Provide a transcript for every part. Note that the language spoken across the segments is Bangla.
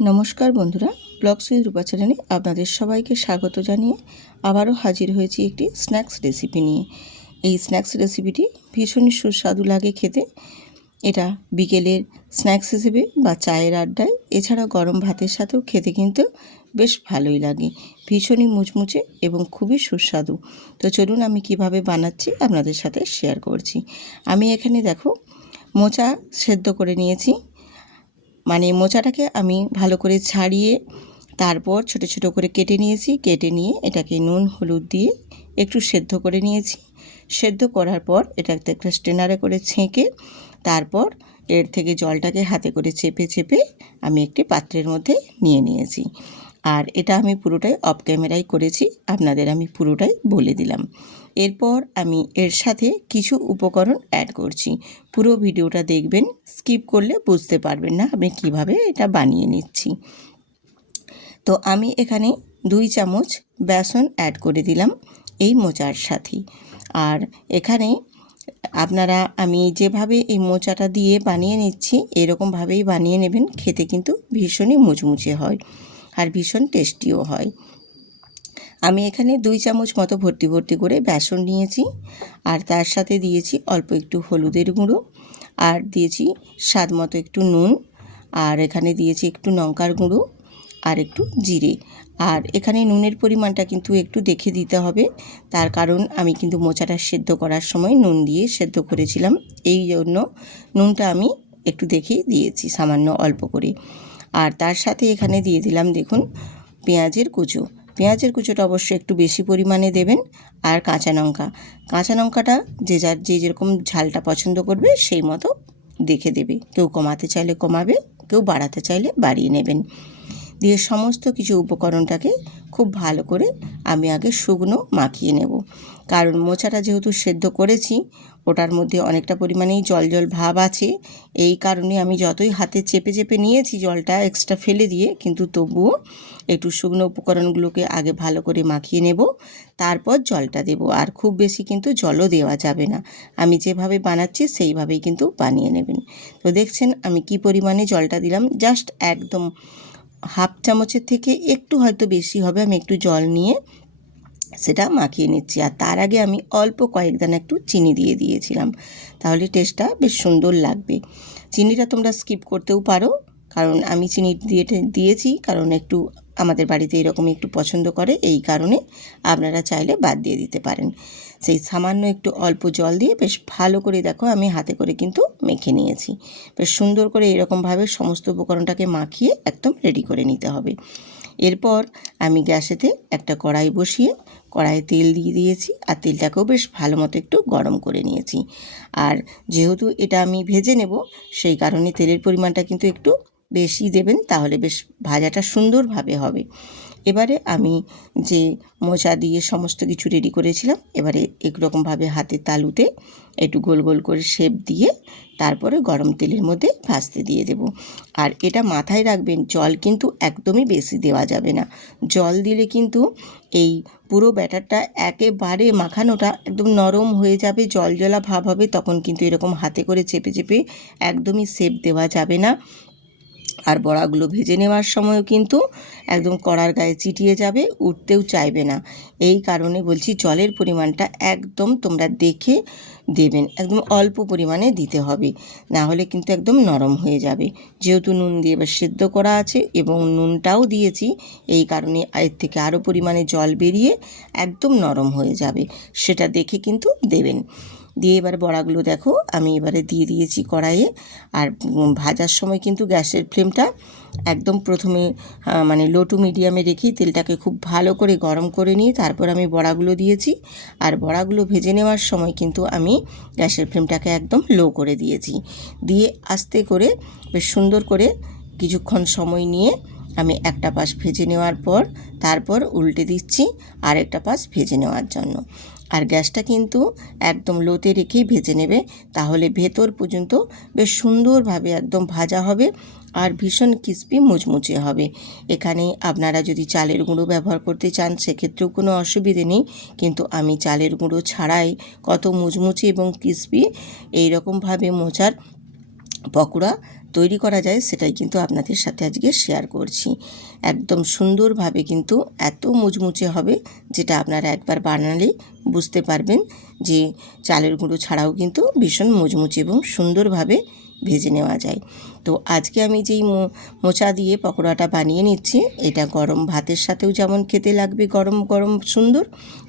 নমস্কার বন্ধুরা, ব্লগস উইথ রূপা চ্যানেলে আপনাদের সবাইকে স্বাগত জানিয়ে আবারও হাজির হয়েছি একটি স্ন্যাক্স রেসিপি নিয়ে। এই স্ন্যাক্স রেসিপিটি ভীষণই সুস্বাদু লাগে খেতে। এটা বিকেলের স্ন্যাক্স হিসেবে বা চায়ের আড্ডায়, এছাড়াও গরম ভাতের সাথেও খেতে কিন্তু বেশ ভালোই লাগে। ভীষণই মুচমুচে এবং খুবই সুস্বাদু। তো চলুন আমি কিভাবে বানাচ্ছি আপনাদের সাথে শেয়ার করছি। আমি এখানে দেখো মোচা সেদ্ধ করে নিয়েছি। মানে মোচাটাকে আমি ভালো করে ছাড়িয়ে তারপর ছোট ছোট করে কেটে নিয়েছি। কেটে নিয়ে এটাকে নুন হলুদ দিয়ে একটু সেদ্ধ করে নিয়েছি। সেদ্ধ করার পর এটাকে একটা স্ট্রেনারে করে ছেঁকে তারপর এর থেকে জলটাকে হাতে করে চেপে চেপে আমি একটি পাত্রের মধ্যে নিয়ে নিয়েছি। আর এটা আমি পুরোটাই অফ ক্যামেরায় করেছি, আপনাদের আমি পুরোটাই বলে দিলাম। এরপর আমি এর সাথে কিছু উপকরণ অ্যাড করছি। পুরো ভিডিওটা দেখবেন, স্কিপ করলে বুঝতে পারবেন না আমি কিভাবে এটা বানিয়ে নিচ্ছি। তো আমি এখানে 2 চামচ বেসন অ্যাড করে দিলাম এই মোচার সাথে। আর এখানে আপনারা আমি যেভাবে এই মোচাটা দিয়ে বানিয়ে নিচ্ছি এরকমভাবেই বানিয়ে নেবেন। খেতে কিন্তু ভীষণই মুচমুচে হয় আর ভীষণ টেস্টিও হয়। আমি এখানে 2 চামচ মতো ভর্তি ভর্তি করে বেসন নিয়েছি। আর তার সাথে দিয়েছি অল্প একটু হলুদের গুঁড়ো, আর দিয়েছি স্বাদ মতো একটু নুন, আর এখানে দিয়েছি একটু লঙ্কার গুঁড়ো আর একটু জিরে। আর এখানে নুনের পরিমাণটা কিন্তু একটু দেখে দিতে হবে, তার কারণ আমি কিন্তু মোচাটা সেদ্ধ করার সময় নুন দিয়ে সেদ্ধ করেছিলাম, এই জন্য নুনটা আমি একটু দেখেই দিয়েছি সামান্য অল্প করে। আর তার সাথে এখানে দিয়ে দিলাম দেখুন পেঁয়াজের কুচো। পেঁয়াজের কুচোটা অবশ্যই একটু বেশি পরিমাণে দেবেন। আর কাঁচা লঙ্কাটা যে যেরকম ঝালটা পছন্দ করবে সেই মতো দেখে দেবে। কেউ কমাতে চাইলে কমাবে, কেউ বাড়াতে চাইলে বাড়িয়ে নেবেন। দিয়ে সমস্ত কিছু উপকরণটাকে খুব ভালো করে আমি আগে শুকনো মাখিয়ে নেব, কারণ মোচাটা যেহেতু সেদ্ধ করেছি ওটার মধ্যে অনেকটা পরিমাণেই জল জল ভাব আছে। এই কারণে আমি যতই হাতে চেপে চেপে নিয়েছি জলটা এক্সট্রা ফেলে দিয়ে, কিন্তু তবুও একটু শুকনো উপকরণগুলোকে আগে ভালো করে মাখিয়ে নেব, তারপর জলটা দেব। আর খুব বেশি কিন্তু জলও দেওয়া যাবে না, আমি যেভাবে বানাচ্ছি সেইভাবেই কিন্তু বানিয়ে নেবেন। তো দেখছেন আমি কি পরিমাণে জলটা দিলাম, জাস্ট একদম হাফ চামচের থেকে একটু হয়তো বেশি হবে। আমি একটু জল নিয়ে সেটা মাখিয়ে নিচ্ছি। আর তার আগে আমি অল্প কয়েক দানা একটু চিনি দিয়ে দিয়েছিলাম, তাহলে টেস্টটা বেশ সুন্দর লাগবে। চিনিটা তোমরা স্কিপ করতেও পারো, কারণ আমি চিনি দিয়েছি কারণ একটু আমাদের বাড়িতে এরকম একটু পছন্দ করে, এই কারণে আপনারা চাইলে বাদ দিয়ে দিতে পারেন। সেই সামান্য একটু অল্প জল দিয়ে বেশ ভালো করে দেখো আমি হাতে করে কিন্তু মেখে নিয়েছি। বেশ সুন্দর করে এরকমভাবে সমস্ত উপকরণটাকে মাখিয়ে একদম রেডি করে নিতে হবে। এরপর আমি গ্যাসেতে একটা কড়াই বসিয়ে কড়াইয়ে তেল দিয়ে দিয়েছি, আর তেলটাকেও বেশ ভালো মতো একটু গরম করে নিয়েছি। আর যেহেতু এটা আমি ভেজে নেব সেই কারণে তেলের পরিমাণটা কিন্তু একটু বেশি দেবেন, তাহলে বেশ ভাজাটা সুন্দরভাবে হবে। এবারে আমি যে মোচা দিয়ে সমস্ত কিছু রেডি করেছিলাম, এবারে একরকমভাবে হাতের তালুতে একটু গোল গোল করে শেপ দিয়ে তারপরে গরম তেলের মধ্যে ভাজতে দিয়ে দেব। আর এটা মাথায় রাখবেন, জল কিন্তু একদমই বেশি দেওয়া যাবে না। জল দিলে কিন্তু এই পুরো ব্যাটারটা একেবারে মাখানোটা একদম নরম হয়ে যাবে, জলজলা ভাব হবে, তখন কিন্তু এরকম হাতে করে চেপে চেপে একদমই শেপ দেওয়া যাবে না। আর বড়াগুলো ভেজে নেওয়ার সময়ও কিন্তু একদম কড়ার গায়ে চিটিয়ে যাবে, উঠতেও চাইবে না। এই কারণে বলছি জলের পরিমাণটা একদম তোমরা দেখে দেবেন, একদম অল্প পরিমাণে দিতে হবে, না হলে কিন্তু একদম নরম হয়ে যাবে। যেহেতু নুন দিয়ে এবার সেদ্ধ করা আছে এবং নুনটাও দিয়েছি, এই কারণে এর থেকে আরও পরিমাণে জল বেরিয়ে একদম নরম হয়ে যাবে, সেটা দেখে কিন্তু দেবেন। দিয়ে এবার বড়াগুলো দেখো আমি এবারে দিয়ে দিয়েছি কড়াইয়ে। আর ভাজার সময় কিন্তু গ্যাসের ফ্লেমটা একদম প্রথমে মানে লো টু মিডিয়ামে রেখেই তেলটাকে খুব ভালো করে গরম করে নিয়ে তারপর আমি বড়াগুলো দিয়েছি। আর বড়াগুলো ভেজে নেওয়ার সময় কিন্তু আমি গ্যাসের ফ্লেমটাকে একদম লো করে দিয়েছি। দিয়ে আস্তে করে বেশ সুন্দর করে কিছুক্ষণ সময় নিয়ে আমি একটা পাশ ভেজে নেওয়ার পর তারপর উল্টে দিচ্ছি আর একটা পাশ ভেজে নেওয়ার জন্য। আর গ্যাসটা কিন্তু একদম লোতে রেখেই ভেজে নেবে, তাহলে ভেতর পর্যন্ত বেশ সুন্দরভাবে একদম ভাজা হবে আর ভীষণ ক্রিস্পি মুচমুচে হবে। এখানে আপনারা যদি চালের গুঁড়ো ব্যবহার করতে চান সেক্ষেত্রেও কোনো অসুবিধে নেই, কিন্তু আমি চালের গুঁড়ো ছাড়াই কত মুচমুচে এবং ক্রিস্পি এইরকমভাবে মোচার পকোড়া তৈরি করা যায় সেটাই কিন্তু আপনাদের সাথে আজকে শেয়ার করছি। একদম সুন্দরভাবে কিন্তু এত মুচমুচে হবে, যেটা আপনারা একবার বানালে বুঝতে পারবেন যে চালের গুঁড়ো ছাড়াও কিন্তু ভীষণ মুচমুচে এবং সুন্দরভাবে ভেজে নেওয়া যায়। তো আজকে আমি যেই মোচা দিয়ে পকোড়াটা বানিয়ে নিচ্ছি, এটা গরম ভাতের সাথেও যেমন খেতে লাগবে গরম গরম সুন্দর,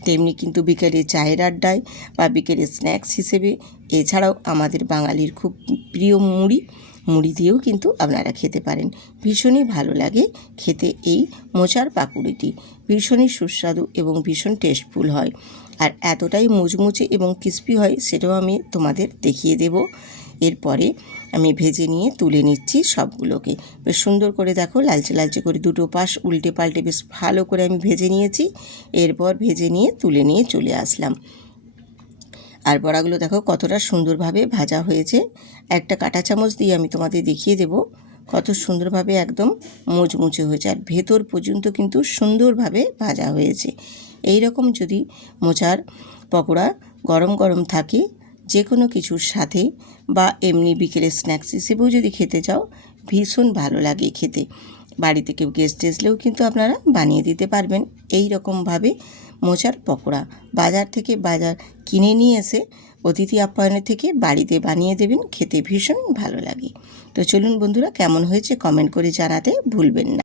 তেমনি কিন্তু বিকেলে চায়ের আড্ডায় বা বিকেলে স্ন্যাক্স হিসেবে, এছাড়াও আমাদের বাঙালির খুব প্রিয় মুড়ি দিয়েও কিন্তু আপনারা খেতে পারেন। ভীষণই ভালো লাগে খেতে এই মোচার পাকুড়িটি, ভীষণই সুস্বাদু এবং ভীষণ টেস্টফুল হয়। আর এতটাই মুচমুচে এবং ক্রিস্পি হয় সেটাও আমি তোমাদের দেখিয়ে দেব। এরপরে আমি ভেজে নিয়ে তুলে নিচ্ছি সবগুলোকে। বেশ সুন্দর করে দেখো লালচে লালচে করে দুটো পাশ উল্টে পাল্টে বেশ ভালো করে আমি ভেজে নিয়েছি। এরপর ভেজে নিয়ে তুলে নিয়ে চলে আসলাম। আর বড়াগুলো দেখো কতটা সুন্দরভাবে ভাজা হয়েছে। একটা কাঁটা চামচ দিয়ে আমি তোমাদের দেখিয়ে দেব কত সুন্দরভাবে একদম মুচমুচে হয়েছে, আর ভেতর পর্যন্ত কিন্তু সুন্দরভাবে ভাজা হয়েছে। এই রকম যদি মোচার পকোড়া গরম গরম থাকে যে কোনো কিছুর সাথে, বা এমনি বিকেলে স্ন্যাক্স হিসেবেও যদি খেতে চাও, ভীষণ ভালো লাগে খেতে। বাড়িতে কেউ গেস্ট এসলেও কিন্তু আপনারা বানিয়ে দিতে পারবেন এই রকমভাবে মোচার পকোড়া। বাজার কিনে নিয়ে এসে অতিথি আপ্যায়নের থেকে বাড়িতে বানিয়ে দেবেন, খেতে ভীষণ ভালো লাগে। তো চলুন বন্ধুরা, কেমন হয়েছে কমেন্ট করে জানাতে ভুলবেন না।